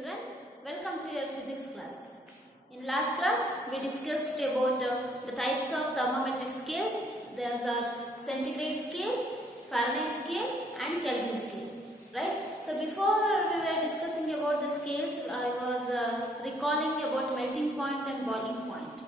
children, welcome to your physics class. In last class, we discussed about the types of thermometric scales. There are centigrade scale, Fahrenheit scale and Kelvin scale. Right? So before we were discussing about the scales, I was recalling about melting point and boiling point.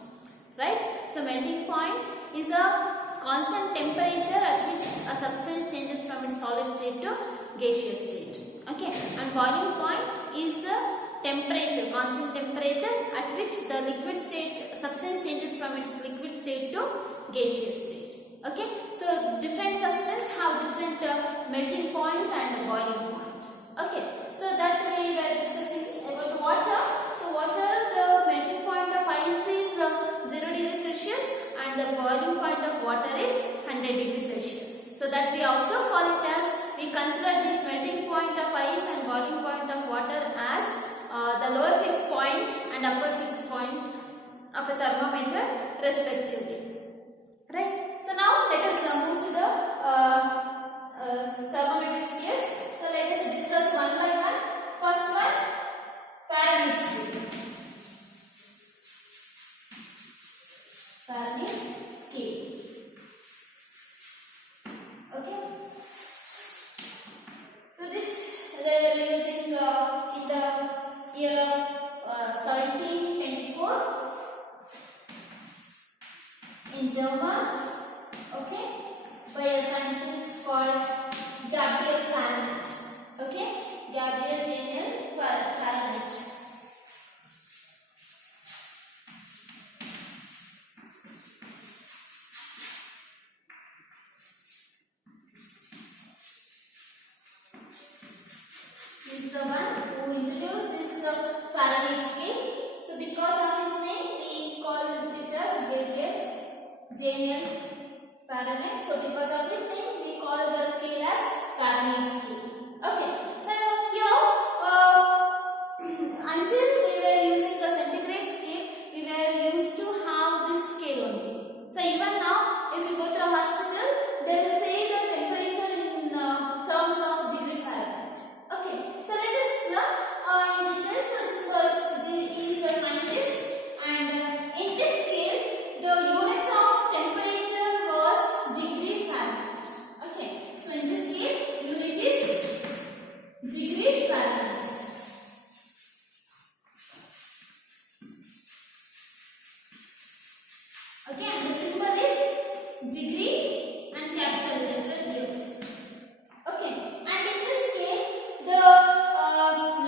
Right? So melting point is a constant temperature at which a substance changes from its solid state to gaseous state. Okay, and boiling point is the temperature, constant temperature at which the liquid state substance changes from its liquid state to gaseous state. Okay, so different substances have different melting point and boiling point. Okay, so that we were discussing about water. So water, the melting point of ice is 0 degrees Celsius and the boiling point of water is 100 degrees Celsius. So that we also call it as, we consider this melting point of ice and boiling point of water as the lower fixed point and upper fixed point of a thermometer respectively. Right? So now let us move to the thermometric scales. So let us discuss one by one. First one, Fahrenheit scale. Fahrenheit scale. Okay. So this they are using in the year of 1724 in German. Okay, by a scientist called Gabriel Fahrenheit. Okay, Gabriel Daniel Fahrenheit. He is the one who introduced this Fahrenheit scale. So because of his name, we call it as Gabriel Daniel Fahrenheit. So because of this name, we call the scale as Fahrenheit scale. Okay. So here, until we were using the centigrade scale, we were used to have this scale only. So even now, if you go to a hospital, they will say the temperature in terms of degree Fahrenheit. Okay. So let us learn in detail. So he is a scientist, and in this scale, the unit of temperature was degree Fahrenheit. Okay, so in this scale, unit is degree Fahrenheit. Okay, and the symbol is degree and capital letter U. Okay, and in this scale, the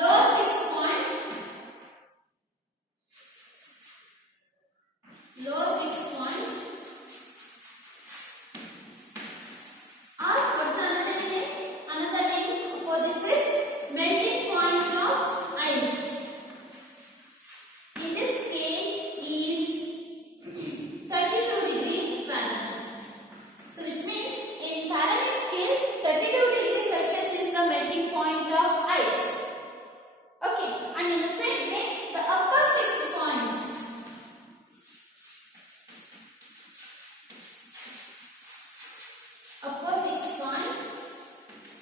lower fixed point, or what's the another name? Another name for this is melting point of ice. In this scale is 32 degree Fahrenheit. So which means in Fahrenheit scale 32 degrees Celsius is the melting point of ice. Okay, and in the same way the upper fixed point,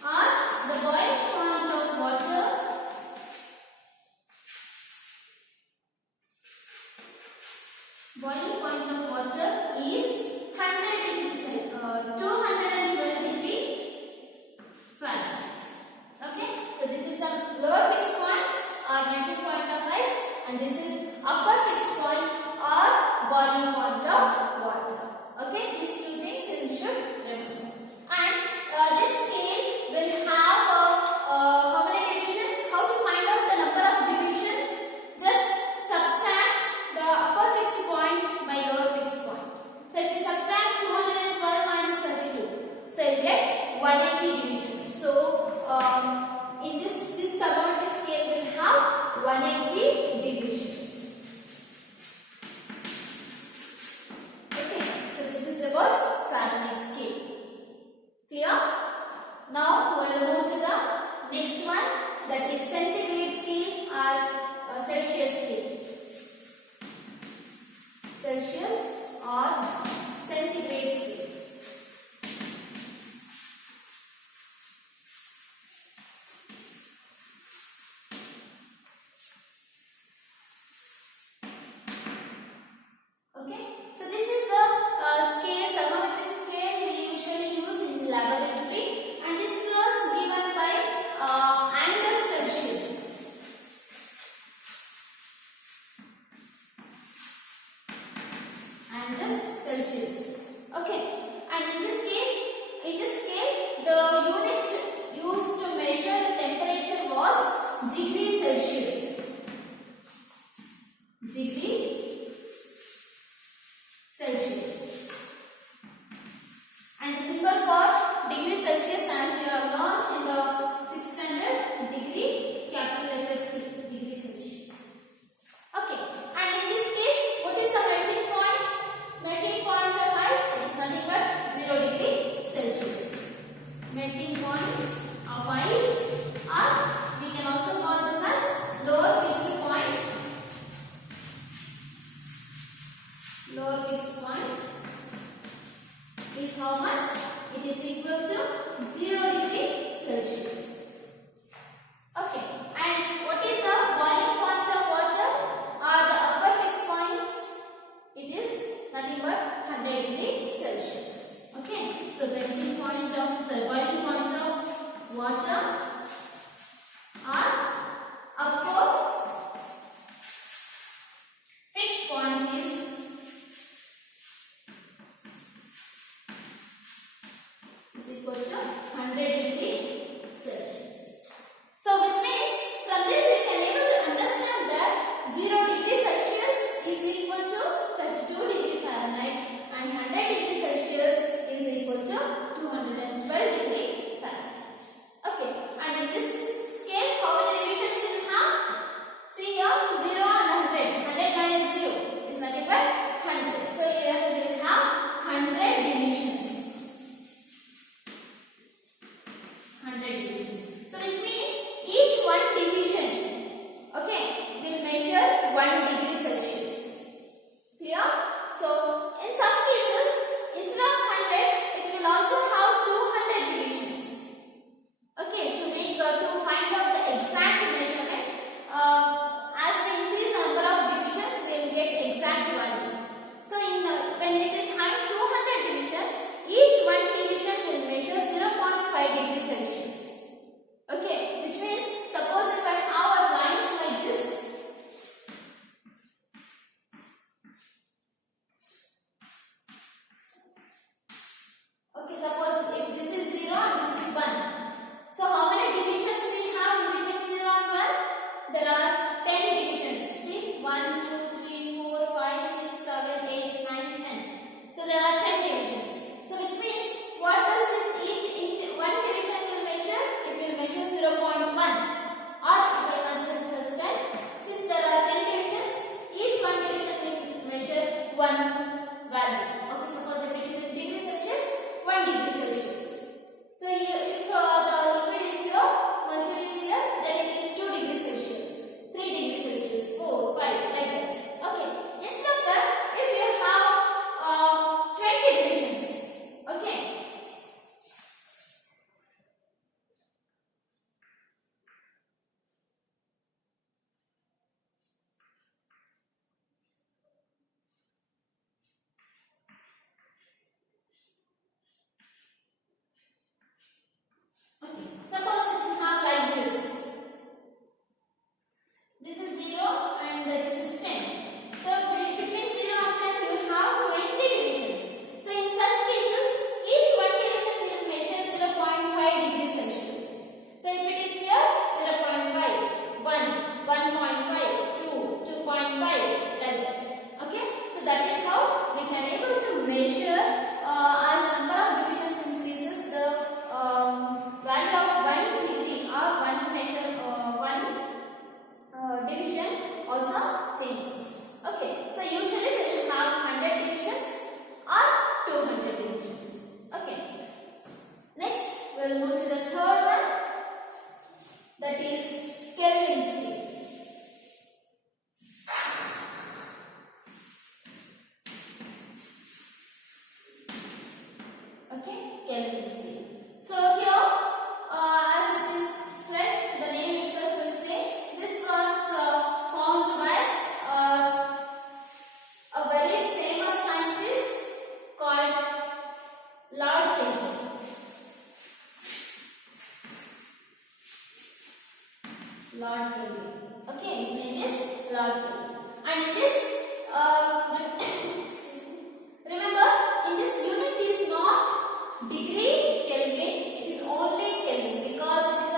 or the boiling point of water, is 212 degree Fahrenheit. Okay, so this is the lower fixed point or melting point of ice, and this is upper fixed point or boiling point of water. Okay, these two things you should remember. And this scale will have how many divisions? How to find out the number of divisions? Just subtract the upper fixed point by lower fixed point. So if you degree Celsius. Degree Celsius. And the symbol for degree Celsius, as you have learned in the 6th standard, degree, capital letter C, degree Celsius. Okay, and in this case, what is the melting point? Melting point of ice is nothing but 0 degree Celsius. Melting point of ice, or we can also call this as lower fixed point. Lower fixed point is how much? It is equal to 0 degree Celsius. Okay, and what is the boiling point of water or the upper fixed point? It is nothing but 100 degree Celsius. Okay, so boiling point of water or upper fixed point is equal to 100 degree Celsius. So which means from this we can able to understand that 0 degree Celsius is equal to 32 degree Fahrenheit and 100 degree Celsius is equal to 212 degree Fahrenheit. Okay, and in this scale how many divisions will have? See here 0 and 100. 100 minus 0 is nothing but 100. So here we will have 100 divisions. 100 divisions. So which means each one division, okay, will measure 1 degree Celsius. Clear? So in some cases, instead of 100, it will also have 200 divisions. Okay, to find out the exact measurement. As we increase the number of divisions, we will get exact value. So when it is having 200 divisions, each one division will measure 0.5 degrees Celsius. Okay, which means suppose if I have a lines like this. Okay, suppose if this is 0 and this is 1. So how many divisions we have in between 0 and 1? There are 10 divisions. See, 1, 2, 3, 4, 5, 6, 7, 8, 9, 10. So there are 10 divisions. So which means what does this each one division will measure? It will measure 0.1. Or if I consider this as 10, since there are 10 divisions, each one division will measure 1 value. Okay, suppose if it is in degree Celsius, 1 degree Celsius. So here, if the liquid is here, mercury is here, then it is 2 degrees Celsius, 3 degrees Celsius, 4, 5, like that. Okay, instead of that, if you have 20 divisions, okay. Suppose if you have like this. This is 0 and this is 10. So between 0 and 10 you have 20 divisions. So in such cases, each one division will measure 0.5 degrees Celsius. So if it is here, 0.5, 1, 1.5, 2, 2.5, like that. Okay, so that is how we can able to measure as the number of divisions increases, the value of 1 degree or one measure, one division also changes. Okay, so usually we will have 100 divisions or 200 divisions. Okay, next we will move to the third one, that is Kelvin scale. Okay, Kelvin scale. So here, as it is said, the name itself will say this was found by a very famous scientist called Lord Kelvin. Lord Kelvin. Okay, his name is Lord Kelvin. And in this, remember, in this unit is not degree Kelvin, it is only Kelvin because it is a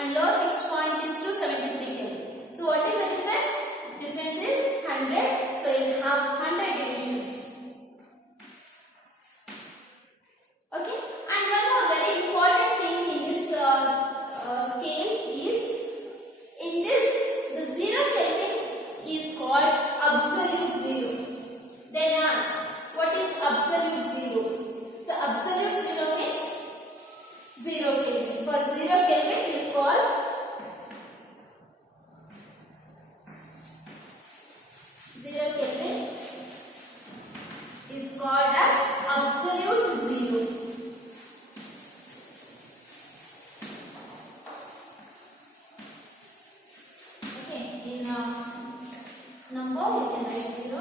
and lower fixed point is 273 Kelvin. So what is the difference? Difference is 100. So you have 100 divisions. Okay. And one more very important thing in this scale is, in this, the 0 Kelvin is called absolute zero. Then ask, what is absolute zero? So absolute zero means 0 Kelvin. For 0 Kelvin you call is called as absolute zero. Okay, in number you can write 0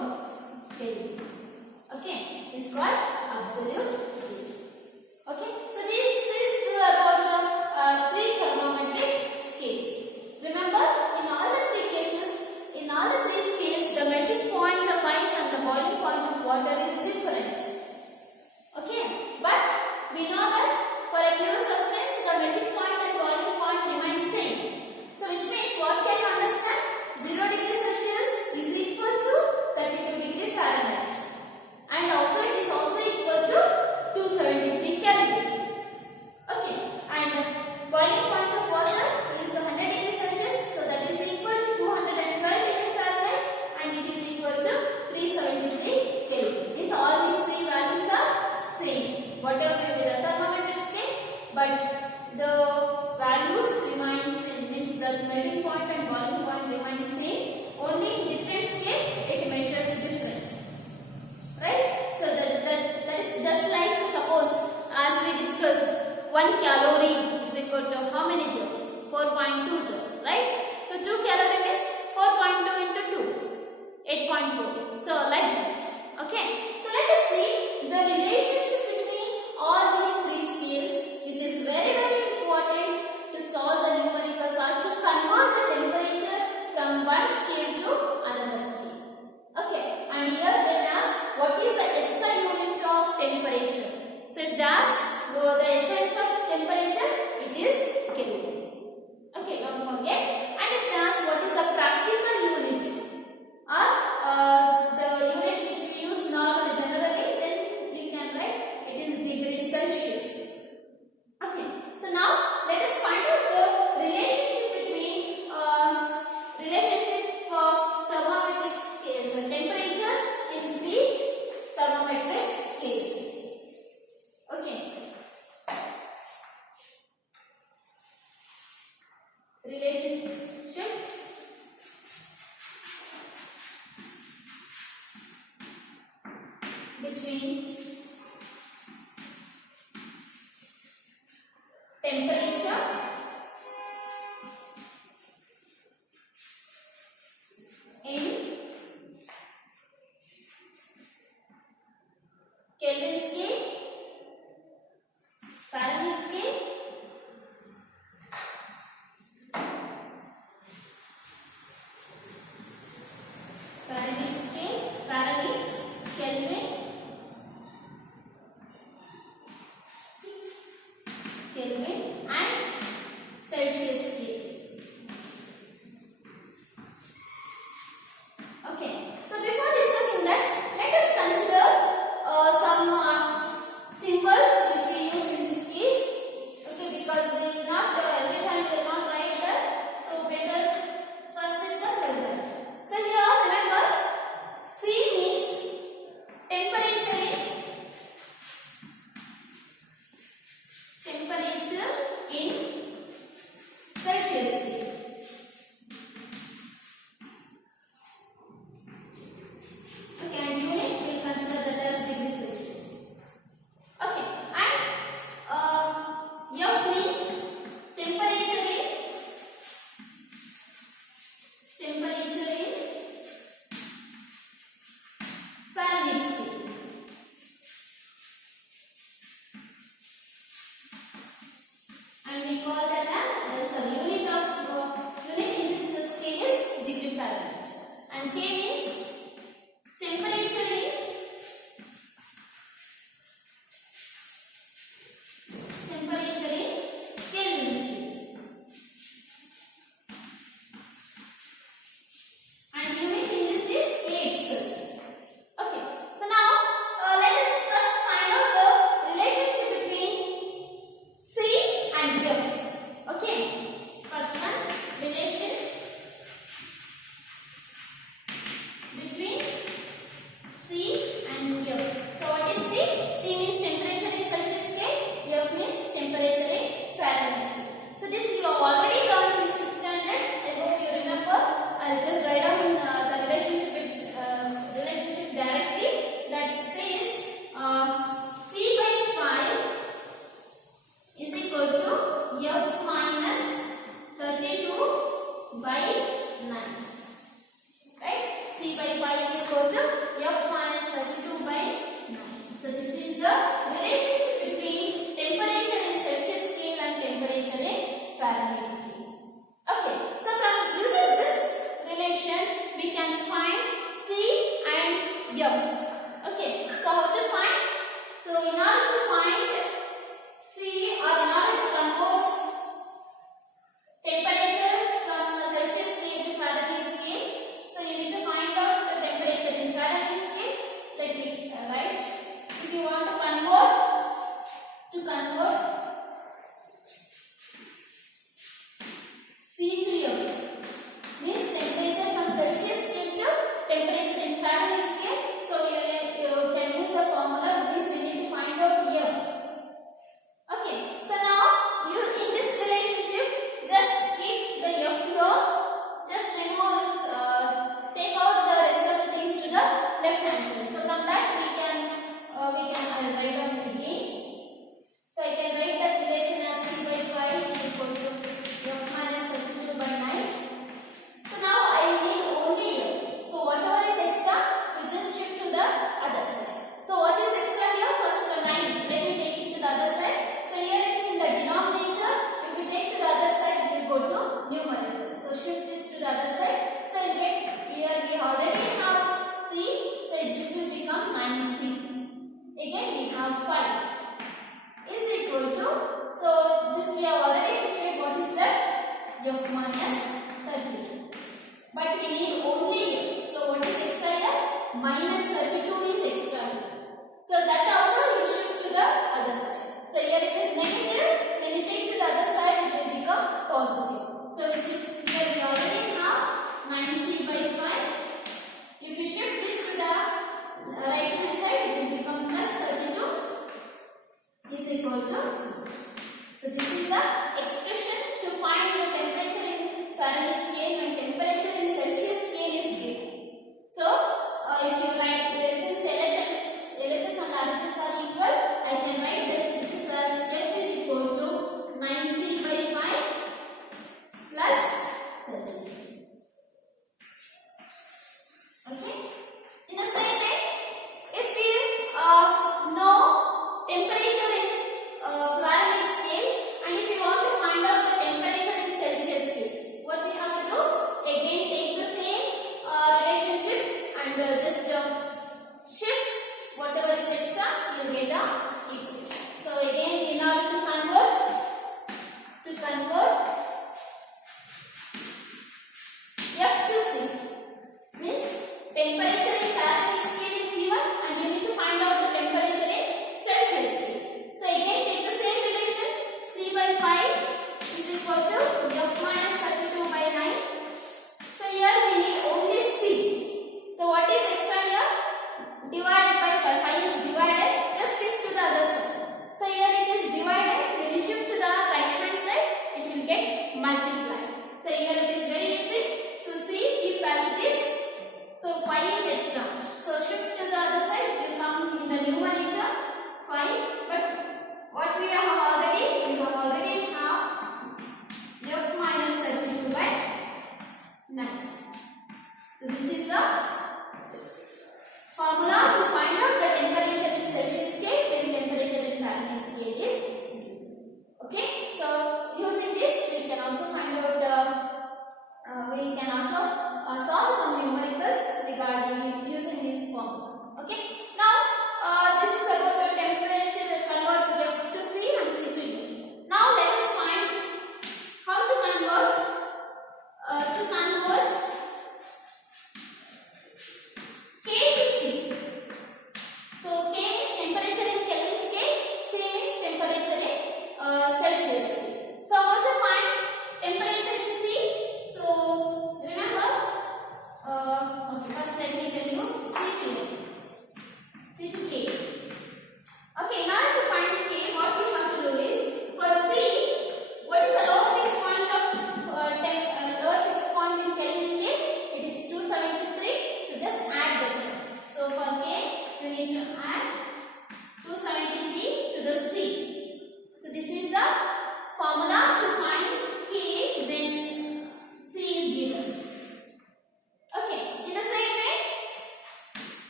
Kelvin. Okay, it's called absolute zero. Okay, so this is about 3 thermometric scales. Remember, in all the 3 cases, in all the 3 scales, the melting point of ice and the boiling point of water is different. Okay, but we know that for a pure substance, the melting point and boiling point remain same. So which means, what can you understand? 0 degree Celsius is equal to 32 degree Fahrenheit, and also it is also equal to 273 Kelvin. Okay, and boiling point of water is 100 degree Celsius, so that is equal to 212 degree Fahrenheit, and it is equal to 373 Kelvin. Means all these 3 values are same, whatever may be the thermometric scale, but the values remain same. Means the melting point and boiling point remain same. Only in different scale it measures different. Right? So that is just like, suppose as we discussed, 1 calorie is equal to how many joules? 4.2 joule, right? So 2 calorie means 4.2 into 2, 8.4. So like that. Okay. So let us see the relationship between all these 3 scales, which is very important to solve the numericals or to convert the temperature from one scale to another scale. Okay. And here they ask, what is the SI unit of temperature? So if they ask the SI unit of temperature, it is Kelvin. Okay, don't forget. And if they ask what is the practical unit or the unit which we use normally generally, then we can write it is degree Celsius. Okay, so now let us find out the relationship between relationship of thermometric scales and temperature in 3 thermometric scales. Okay. Relationship between temperature in Kelvin scale, Fahrenheit scale, scale. Okay, so from using this relation, we can find C and F. Okay, so how to find? So in order to find C, or in order to convert temperature from the Celsius scale to Fahrenheit scale, so you need to find out the temperature in Fahrenheit scale. Let me write. If you want to convert C to F, means temperature from Celsius scale to temperature in Fahrenheit scale. So you can use the formula. This we need to find out F. Okay. So now you in this relationship just keep the F row. Just remove its, take out the rest of the things to the left hand side. So from that we can write down again. So I can write that relation as C by 5 is equal to F minus 32 by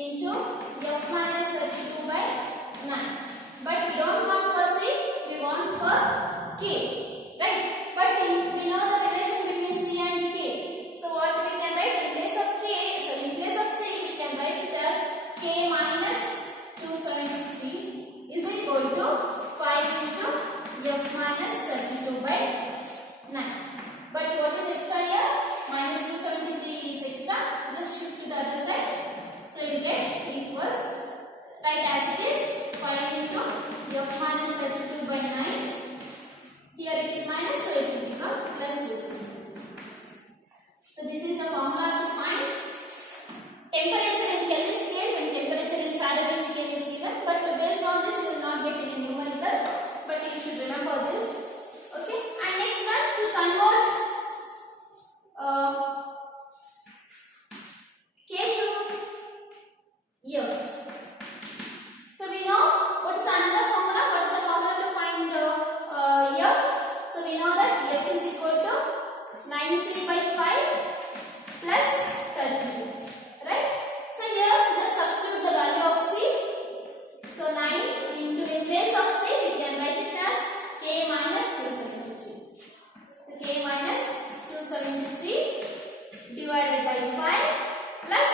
into f minus 32 by 9. But we don't want for C, we want for K, right? But we know the relation between C and K. So what we can write in place of K, so in place of C, we can write it as K minus 273 is equal to 5 into f minus 32 by 9. But what is extra here? Minus 273 is extra. Just shift to the other side. So you get equals, right as it is, 5 into f minus 32 by 9. Here it is minus, so it will become plus 273. So this is the formula to find temperature in Kelvin scale when temperature in Fahrenheit scale is given. But based on this, you will not get any numerical. But you should remember this. Okay. And next one, to convert K to year. So we know what is another formula. What is the formula to find year? So we know that f is equal to 9c by 5 plus 32. Right? So here just substitute the value of c. So 9 into, in place of c, we can write it as k minus 273. So k minus 273 divided by 5 plus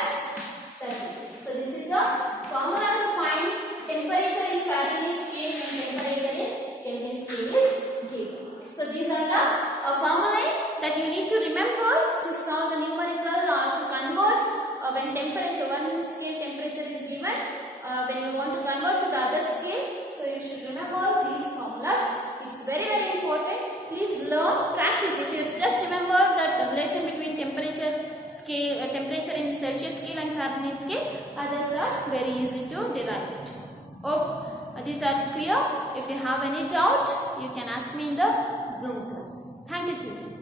32. So this is the formula to find temperature in Fahrenheit scale and temperature in Kelvin scale is given. So these are the formulae that you need to remember to solve the numerical or to convert when temperature, one scale temperature is given, when you want to convert to the other scale. So you should remember these formulas. It's very important. Please learn, practice. If you just remember that relation between temperature scale, temperature in Celsius scale and Fahrenheit scale, others are very easy to derive it. Hope these are clear. If you have any doubt, you can ask me in the Zoom class. Thank you, children.